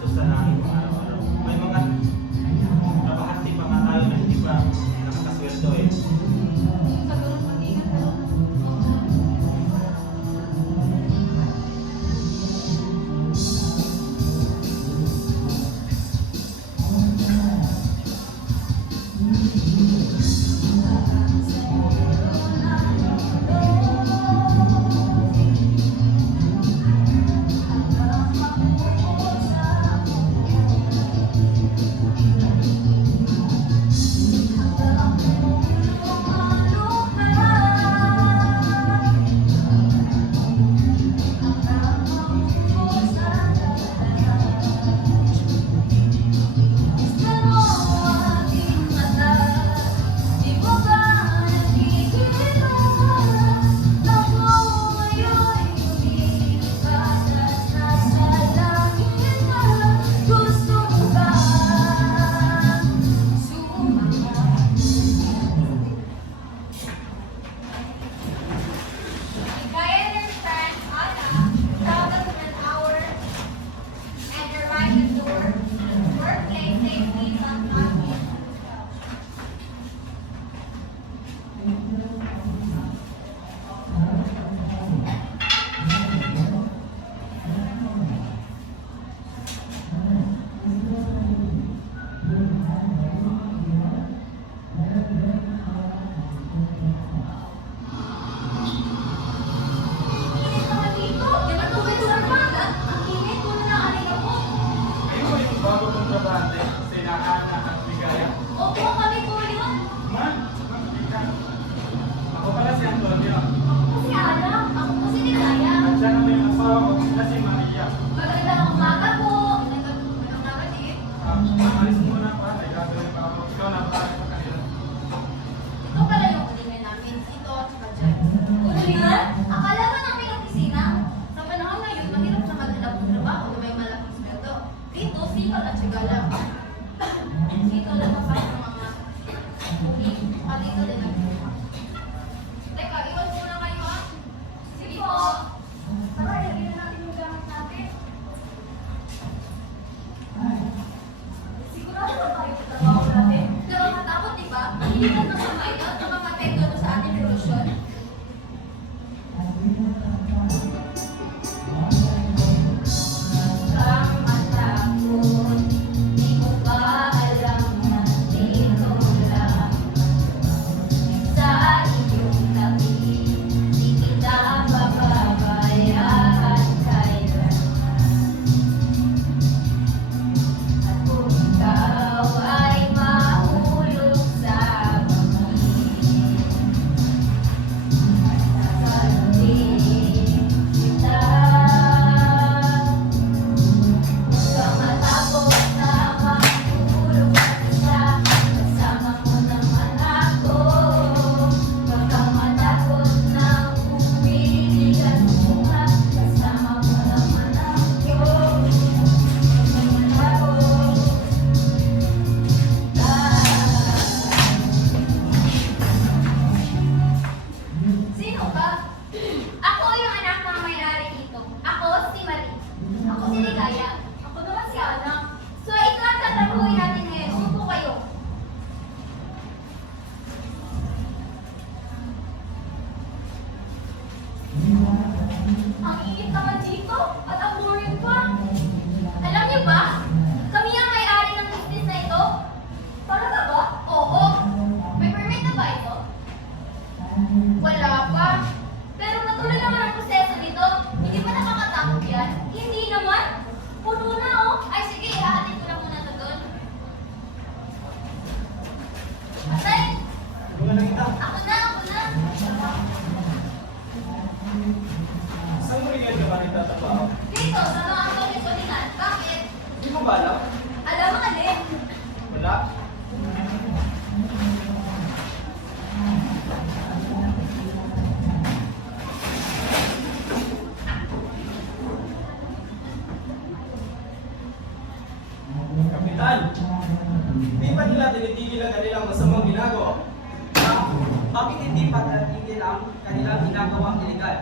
gusto namin pang araw-araw. May mga nabahati pa nga tayo na hindi pa nakakasweldo eh. Di ba nila tinitigil ang kanilang masamang ginagawa? Bakit hindi pagkatigil ang kanilang ginagawang iligal?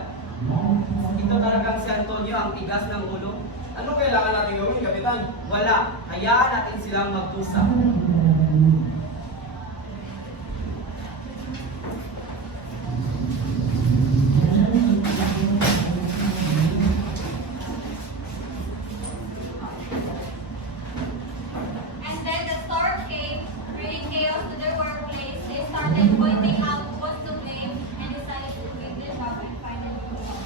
Ito talagang si Antonio ang tigas ng ulo Ano kailangan natin gawin, Kapitan? Wala. Hayaan natin silang magpusa. And then the storm came, bringing chaos to their workplace. They started pointing out what to blame and decided to quit their job and finally move on.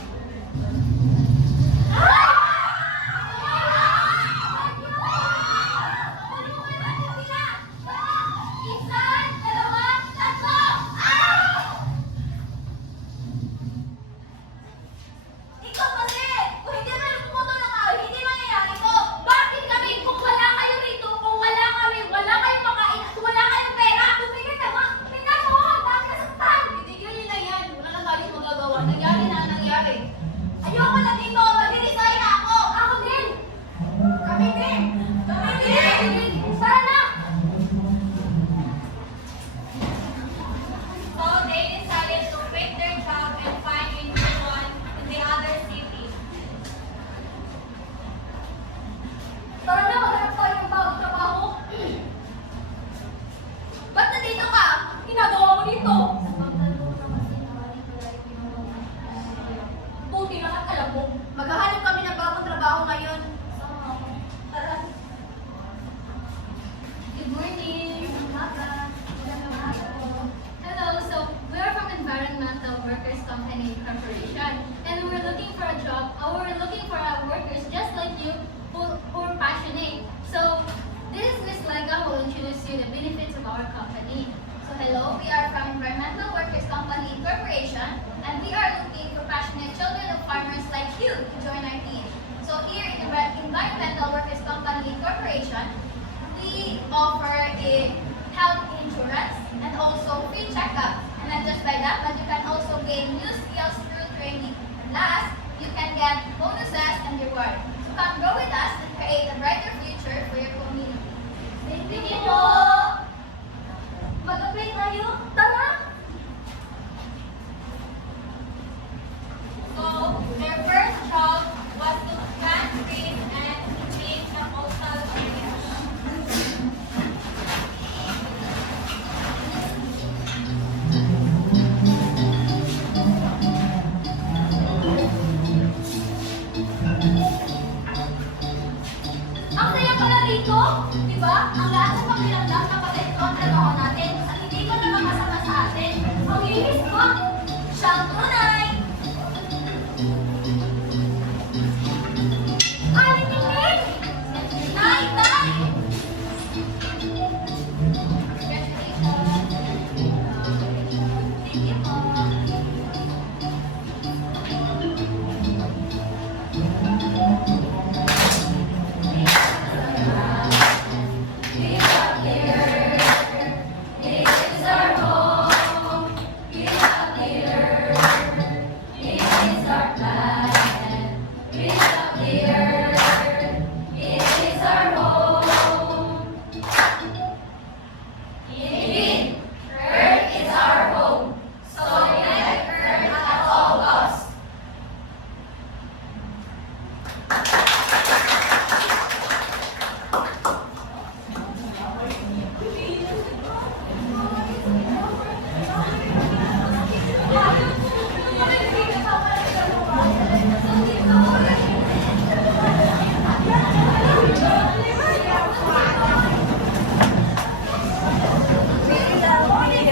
Ikaw kasi! Kung hindi kayo pumutol ng araw, hindi mangyayari to! Bakit kami? Kung wala kayo rito, kung wala kami, wala kayong makain at wala kayong pera! Tumigil ka nga! Tingnan mo! Ang dami nasaktan! Itigil nyo na yan! Wala na tayong magagawa. Nangyari na ang nangyari. Ayoko na dito! Mag-resign na ako! Ako din! Kami din! Kami din! Tara na! So they decided to quit their job and find a new one in the other city. Tara na! Maghanap tayo ng bagong trabaho! Ba't nandito ka? Ginagawa mo dito? Buti na at alam mo, maghahanap kami ng bagong trabaho ngayon. Tara. Good morning. Hello. So we are from Environmental Workers Company Corporation, and we're looking for a job. We're looking for workers just like you who are passionate. So this is Miss Lega who will introduce you the benefits of our company. So hello, we are from Environmental Workers Company Corporation, and we are looking for passionate children of farmers like you to join our team. So here in Environmental Workers Company Corporation, we offer a health insurance and also free checkup. And not just by that, but you can also gain new skills through training. And last, you can get bonuses and rewards. So come grow with us and create a brighter future for your community. Thank you po! Mag-apply tayo? Tara! So their first job was to plant trees and change the coastal areas. Ang saya pala rito, di ba? Ang lahat ng pakiramdam na pag-ito ang trabaho natin at hindi ko na makasama sa atin. Ang linis ko! Siyang tunay! Ay, tingin! Nay! Nay! Thank you po. Earth is our home. So let Earth at all costs.